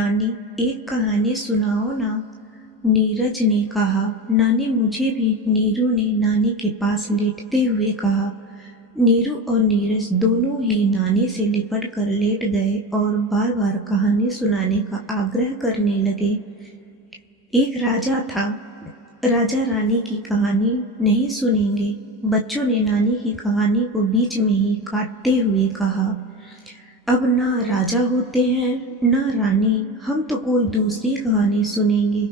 नानी, एक कहानी सुनाओ ना। नीरज ने कहा। नानी, मुझे भी। नीरू ने नानी के पास लेटते हुए कहा। नीरू और नीरज दोनों ही नानी से लिपट कर लेट गए और बार बार कहानी सुनाने का आग्रह करने लगे। एक राजा था। राजा रानी की कहानी नहीं सुनेंगे। बच्चों ने नानी की कहानी को बीच में ही काटते हुए कहा, अब ना राजा होते हैं ना रानी, हम तो कोई दूसरी कहानी सुनेंगे।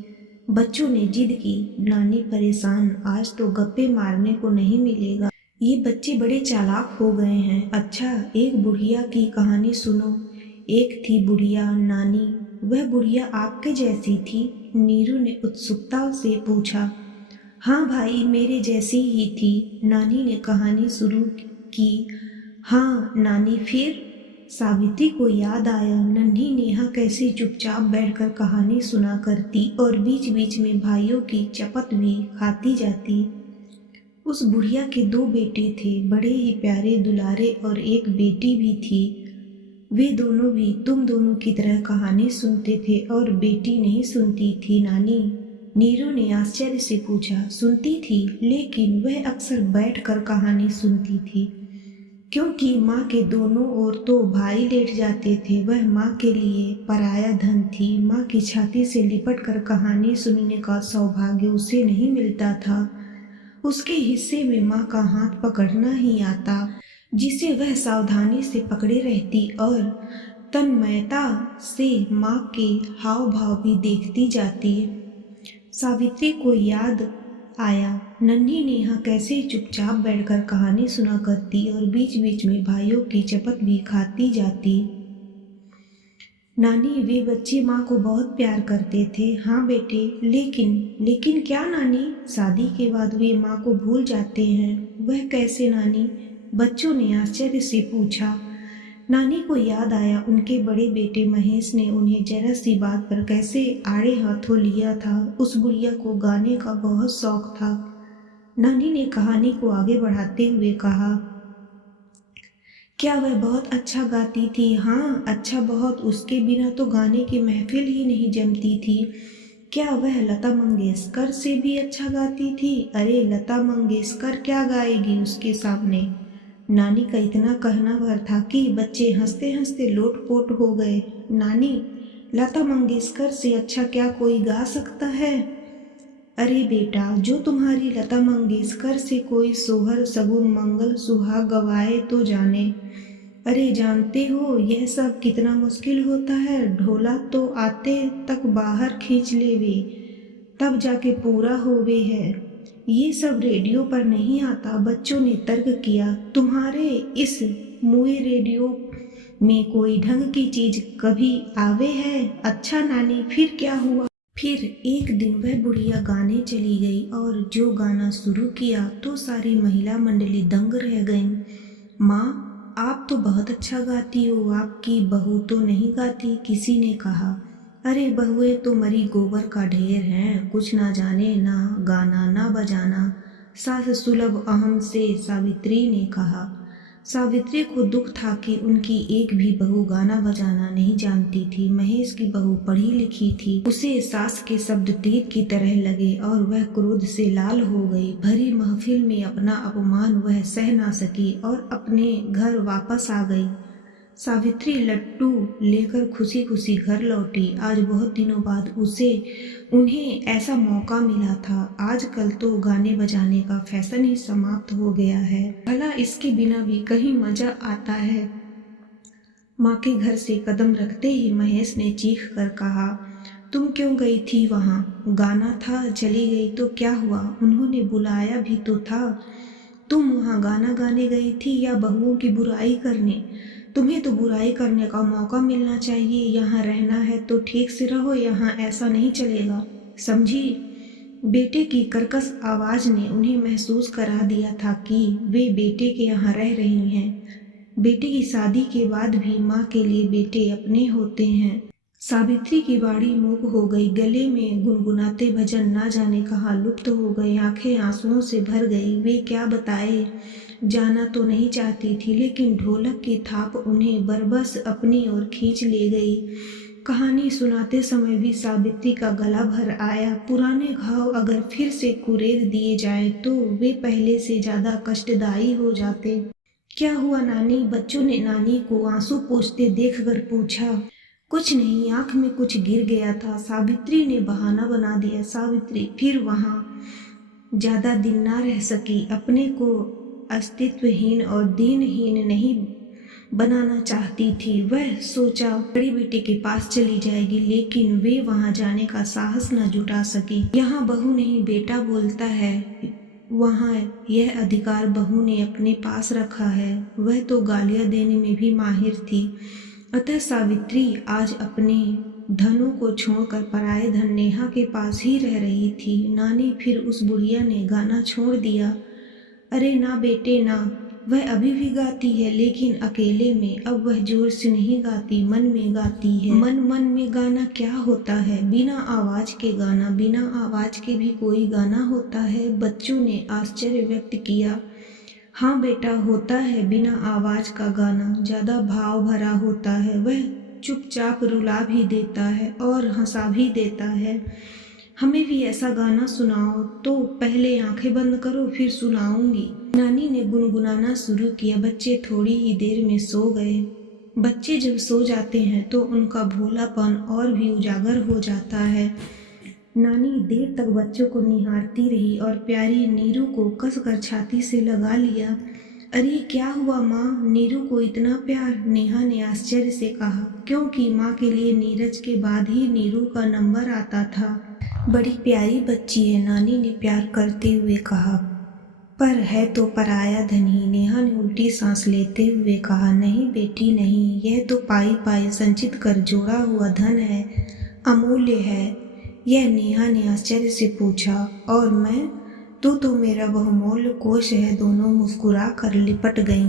बच्चों ने जिद की। नानी परेशान, आज तो गप्पे मारने को नहीं मिलेगा। ये बच्चे बड़े चालाक हो गए हैं। अच्छा, एक बुढ़िया की कहानी सुनो। एक थी बुढ़िया नानी। वह बुढ़िया आपके जैसी थी? नीरू ने उत्सुकता से पूछा। हाँ भाई, मेरे जैसी ही थी। नानी ने कहानी शुरू की। हाँ नानी, फिर? सावित्री को याद आया, नन्ही नेहा कैसे चुपचाप बैठकर कहानी सुना करती और बीच बीच में भाइयों की चपत भी खाती जाती। उस बुढ़िया के 2 बेटे थे, बड़े ही प्यारे दुलारे, और एक बेटी भी थी। वे दोनों भी तुम दोनों की तरह कहानी सुनते थे और बेटी नहीं सुनती थी नानी। नीरू ने आश्चर्य से पूछा। सुनती थी, लेकिन वह अक्सर बैठकर कहानी सुनती थी, क्योंकि माँ के दोनों ओर तो भाई लेट जाते थे। वह माँ के लिए पराया धन थी। माँ की छाती से लिपट कर कहानी सुनने का सौभाग्य उसे नहीं मिलता था। उसके हिस्से में माँ का हाथ पकड़ना ही आता, जिसे वह सावधानी से पकड़े रहती और तन्मयता से माँ के हाव भाव भी देखती जाती। सावित्री को याद आया, नन्ही नेहा कैसे चुपचाप बैठकर कहानी सुना करती और बीच बीच में भाइयों की चपत भी खाती जाती। नानी, वे बच्चे माँ को बहुत प्यार करते थे। हाँ बेटे, लेकिन क्या नानी? शादी के बाद वे माँ को भूल जाते हैं। वह कैसे नानी? बच्चों ने आश्चर्य से पूछा। नानी को याद आया, उनके बड़े बेटे महेश ने उन्हें जरा सी बात पर कैसे आड़े हाथों लिया था। उस बुढ़िया को गाने का बहुत शौक था। नानी ने कहानी को आगे बढ़ाते हुए कहा, क्या वह बहुत अच्छा गाती थी? हाँ, अच्छा बहुत। उसके बिना तो गाने की महफिल ही नहीं जमती थी। क्या वह लता मंगेशकर से भी अच्छा गाती थी? अरे, लता मंगेशकर क्या गाएगी उसके सामने? नानी का इतना कहना भर था कि बच्चे हंसते हंसते लोटपोट हो गए। नानी, लता मंगेशकर से अच्छा क्या कोई गा सकता है? अरे बेटा, जो तुम्हारी लता मंगेशकर से कोई सोहर सगुन मंगल सुहाग गवाए तो जाने। अरे जानते हो यह सब कितना मुश्किल होता है। ढोला तो आते तक बाहर खींच लेवे, तब जाके पूरा होवे है। ये सब रेडियो पर नहीं आता। बच्चों ने तर्क किया। तुम्हारे इस मुए रेडियो में कोई ढंग की चीज कभी आवे है? अच्छा नानी, फिर क्या हुआ? फिर एक दिन वह बुढ़िया गाने चली गई और जो गाना शुरू किया तो सारी महिला मंडली दंग रह गई। माँ, आप तो बहुत अच्छा गाती हो, आपकी बहू तो नहीं गाती, किसी ने कहा। अरे बहुएं तो मरी गोबर का ढेर हैं, कुछ ना जाने, ना गाना ना बजाना, सास सुलभ अहम से सावित्री ने कहा। सावित्री को दुख था कि उनकी एक भी बहू गाना बजाना नहीं जानती थी। महेश की बहू पढ़ी लिखी थी। उसे सास के शब्द तीर की तरह लगे और वह क्रोध से लाल हो गई। भरी महफिल में अपना अपमान वह सह ना सकी और अपने घर वापस आ गई। सावित्री लट्टू लेकर खुशी खुशी घर लौटी। आज बहुत दिनों बाद उन्हें ऐसा मौका मिला था। आजकल तो गाने बजाने का फैशन ही समाप्त हो गया है। भला इसके बिना भी कहीं मजा आता है। माँ के घर से कदम रखते ही महेश ने चीख कर कहा, तुम क्यों गई थी वहाँ? गाना था, चली गई तो क्या हुआ? उन्होंने बुलाया भी तो था। तुम वहाँ गाना गाने गई थी या बहुओं की बुराई करने? तुम्हें तो बुराई करने का मौका मिलना चाहिए। यहाँ रहना है तो ठीक से रहो, यहाँ ऐसा नहीं चलेगा, समझी? बेटे की कर्कश आवाज़ ने उन्हें महसूस करा दिया था कि वे बेटे के यहाँ रह रही हैं। बेटे की शादी के बाद भी माँ के लिए बेटे अपने होते हैं। सावित्री की बाड़ी मूक हो गई। गले में गुनगुनाते भजन ना जाने कहाँ लुप्त हो गए। आंखें आंसुओं से भर गई। वे क्या बताए? जाना तो नहीं चाहती थी, लेकिन ढोलक की थाप उन्हें बरबस अपनी ओर खींच ले गई। कहानी सुनाते समय भी सावित्री का गला भर आया। पुराने घाव अगर फिर से कुरेद दिए जाए तो वे पहले से ज्यादा कष्टदायी हो जाते। क्या हुआ नानी? बच्चों ने नानी को आंसू पोंछते देखकर पूछा। कुछ नहीं, आंख में कुछ गिर गया था, सावित्री ने बहाना बना दिया। सावित्री फिर वहां ज्यादा दिन ना रह सकी। अपने को अस्तित्वहीन और दीनहीन नहीं बनाना चाहती थी। वह सोचा बड़ी बेटे के पास चली जाएगी, लेकिन वे वहां जाने का साहस न जुटा सकी। यहाँ बहू नहीं बेटा बोलता है, वहाँ यह अधिकार बहू ने अपने पास रखा है। वह तो गालियां देने में भी माहिर थी। अतः सावित्री आज अपने धनों को छोड़कर पराये धन नेहा के पास ही रह रही थी। नानी फिर उस बुढ़िया ने गाना छोड़ दिया। अरे ना बेटे ना, वह अभी भी गाती है, लेकिन अकेले में। अब वह जोर से नहीं गाती, मन में गाती है। मन में गाना क्या होता है? बिना आवाज के गाना। बिना आवाज के भी कोई गाना होता है? बच्चों ने आश्चर्य व्यक्त किया। हाँ बेटा, होता है बिना आवाज का गाना, ज्यादा भाव भरा होता है। वह चुपचाप रुला भी देता है और हंसा भी देता है। हमें भी ऐसा गाना सुनाओ। तो पहले आंखें बंद करो, फिर सुनाऊंगी। नानी ने गुनगुनाना शुरू किया। बच्चे थोड़ी ही देर में सो गए। बच्चे जब सो जाते हैं तो उनका भोलापन और भी उजागर हो जाता है। नानी देर तक बच्चों को निहारती रही और प्यारी नीरू को कसकर छाती से लगा लिया। अरे क्या हुआ माँ? नीरू को इतना प्यार? नेहा ने आश्चर्य से कहा, क्योंकि माँ के लिए नीरज के बाद ही नीरू का नंबर आता था। बड़ी प्यारी बच्ची है, नानी ने प्यार करते हुए कहा। पर है तो पराया धन ही, नेहा ने उल्टी सांस लेते हुए कहा। नहीं बेटी नहीं, यह तो पाई पाई संचित कर जोड़ा हुआ धन है, अमूल्य है। यह नेहा ने आश्चर्य से पूछा। और मैं? तू तो मेरा बहुमूल्य कोष है। दोनों मुस्कुरा कर लिपट गईं।